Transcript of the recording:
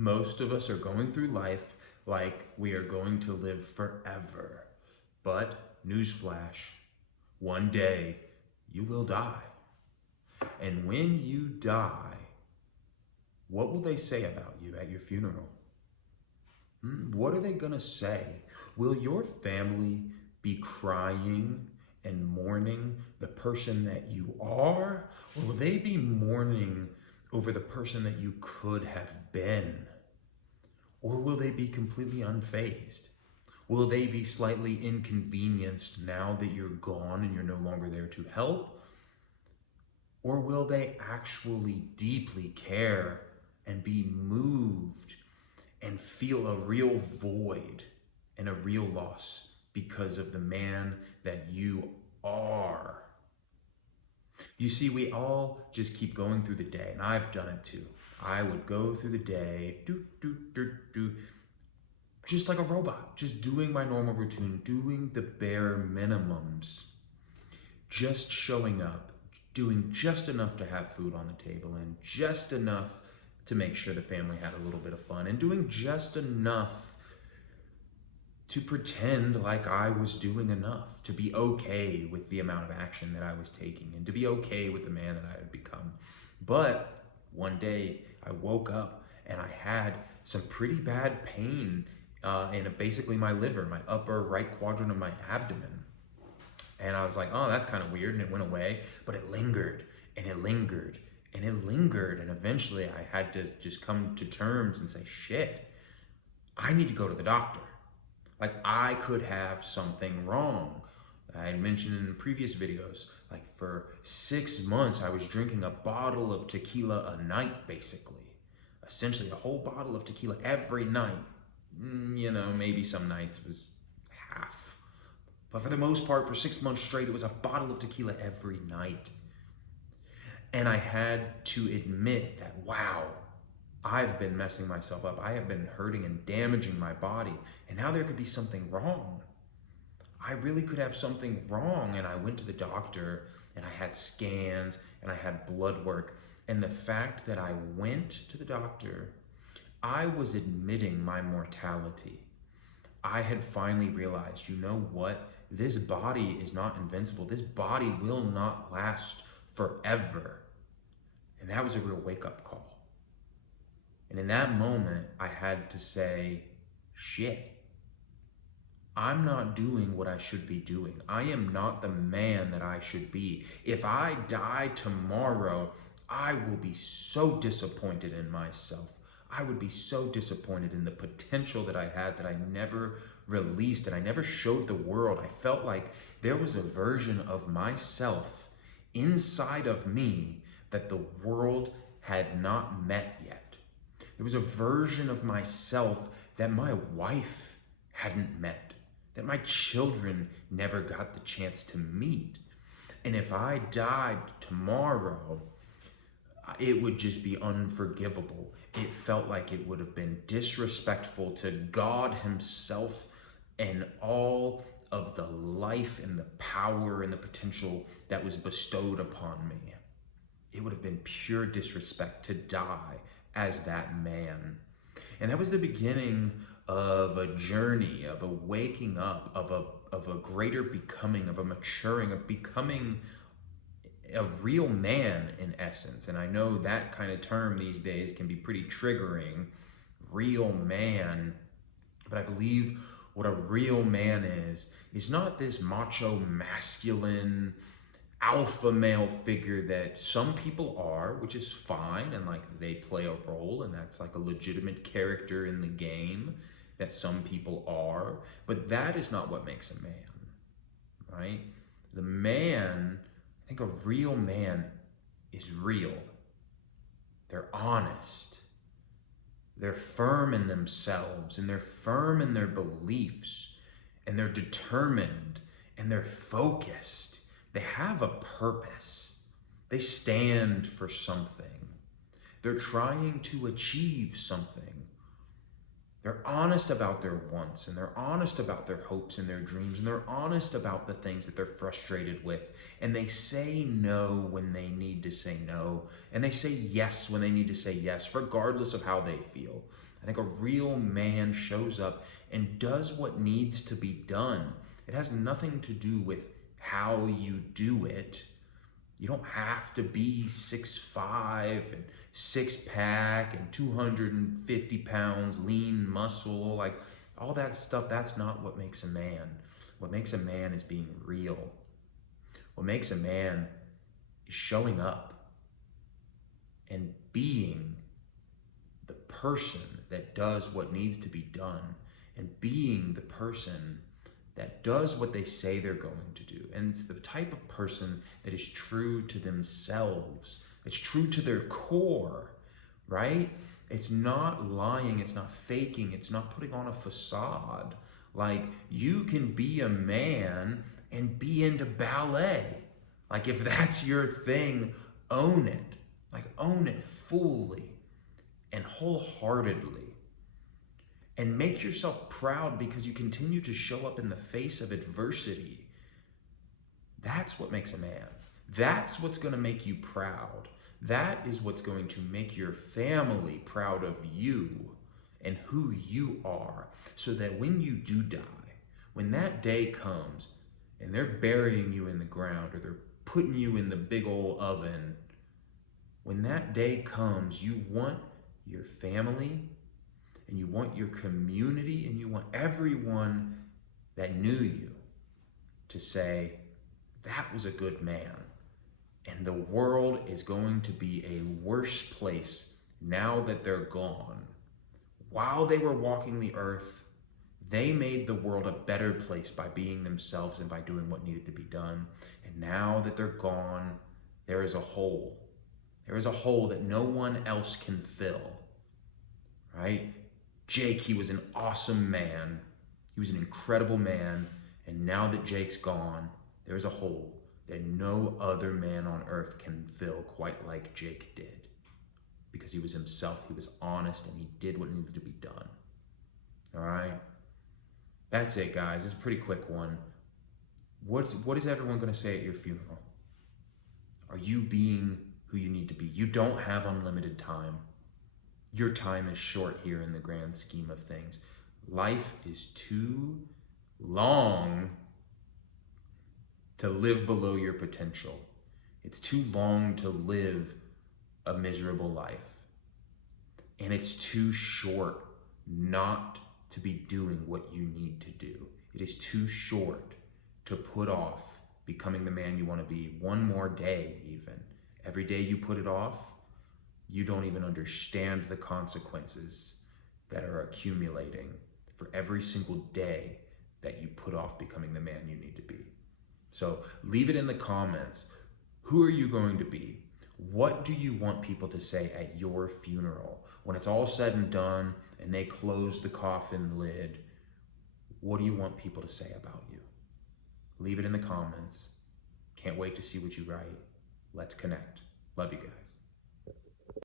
Most of us are going through life like we are going to live forever. But, newsflash, one day you will die. And when you die, what will they say about you at your funeral? What are they going to say? Will your family be crying and mourning the person that you are? Or will they be mourning over the person that you could have been? Or will they be completely unfazed? Will they be slightly inconvenienced now that you're gone and you're no longer there to help? Or will they actually deeply care and be moved and feel a real void and a real loss because of the man that you are? You see, we all just keep going through the day, and I've done it too. I would go through the day, just like a robot, just doing my normal routine, doing the bare minimums, just showing up, doing just enough to have food on the table and just enough to make sure the family had a little bit of fun, and doing just enough to pretend like I was doing enough, to be okay with the amount of action that I was taking and to be okay with the man that I had become. But one day I woke up and I had some pretty bad pain in basically my liver, my upper right quadrant of my abdomen. And I was like, oh, that's kind of weird. And it went away, but it lingered and it lingered and it lingered. And eventually I had to just come to terms and say, shit, I need to go to the doctor. Like, I could have something wrong. I had mentioned in previous videos, like for 6 months, I was drinking a bottle of tequila a night, basically. Essentially, a whole bottle of tequila every night. You know, maybe some nights was half. But for the most part, for 6 months straight, it was a bottle of tequila every night. And I had to admit that, wow, I've been messing myself up. I have been hurting and damaging my body. And now there could be something wrong. I really could have something wrong. And I went to the doctor and I had scans and I had blood work. And the fact that I went to the doctor, I was admitting my mortality. I had finally realized, you know what? This body is not invincible. This body will not last forever. And that was a real wake-up call. And in that moment, I had to say, shit, I'm not doing what I should be doing. I am not the man that I should be. If I die tomorrow, I will be so disappointed in myself. I would be so disappointed in the potential that I had that I never released and I never showed the world. I felt like there was a version of myself inside of me that the world had not met yet. There was a version of myself that my wife hadn't met, that my children never got the chance to meet. And if I died tomorrow, it would just be unforgivable. It felt like it would have been disrespectful to God himself and all of the life and the power and the potential that was bestowed upon me. It would have been pure disrespect to die as that man. And that was the beginning of a journey, of a waking up, of a greater becoming, of a maturing, of becoming a real man in essence. And I know that kind of term these days can be pretty triggering, real man. But I believe what a real man is not this macho, masculine, alpha male figure that some people are, which is fine, and like they play a role, and that's like a legitimate character in the game that some people are, but that is not what makes a man, right? The man, I think a real man is real. They're honest. They're firm in themselves, and they're firm in their beliefs, and they're determined, and they're focused. They have a purpose. They stand for something. They're trying to achieve something. They're honest about their wants, and they're honest about their hopes and their dreams, and they're honest about the things that they're frustrated with. And they say no when they need to say no, and they say yes when they need to say yes, regardless of how they feel. I think a real man shows up and does what needs to be done. It has nothing to do with how you do it. You don't have to be 6'5" and six pack and 250 pounds, lean muscle, like all that stuff. That's not what makes a man. What makes a man is being real. What makes a man is showing up and being the person that does what needs to be done, and being the person that does what they say they're going to do. And it's the type of person that is true to themselves, it's true to their core, right? It's not lying, it's not faking, it's not putting on a facade. Like, you can be a man and be into ballet. Like, if that's your thing, own it. Like, own it fully and wholeheartedly. And make yourself proud because you continue to show up in the face of adversity. That's what makes a man. That's what's going to make you proud. That is what's going to make your family proud of you and who you are, so that when you do die, when that day comes and they're burying you in the ground or they're putting you in the big old oven, when that day comes, you want your family and you want your community and you want everyone that knew you to say, that was a good man. And the world is going to be a worse place now that they're gone. While they were walking the earth, they made the world a better place by being themselves and by doing what needed to be done. And now that they're gone, there is a hole. There is a hole that no one else can fill, right? Jake, he was an awesome man. He was an incredible man. And now that Jake's gone, there's a hole that no other man on earth can fill quite like Jake did. Because he was himself, he was honest, and he did what needed to be done. All right? That's it, guys. It's a pretty quick one. What is everyone going to say at your funeral? Are you being who you need to be? You don't have unlimited time. Your time is short here in the grand scheme of things. Life is too long to live below your potential. It's too long to live a miserable life. And it's too short not to be doing what you need to do. It is too short to put off becoming the man you want to be one more day even. Every day you put it off, you don't even understand the consequences that are accumulating for every single day that you put off becoming the man you need to be. So leave it in the comments. Who are you going to be? What do you want people to say at your funeral? When it's all said and done and they close the coffin lid, what do you want people to say about you? Leave it in the comments. Can't wait to see what you write. Let's connect. Love you guys.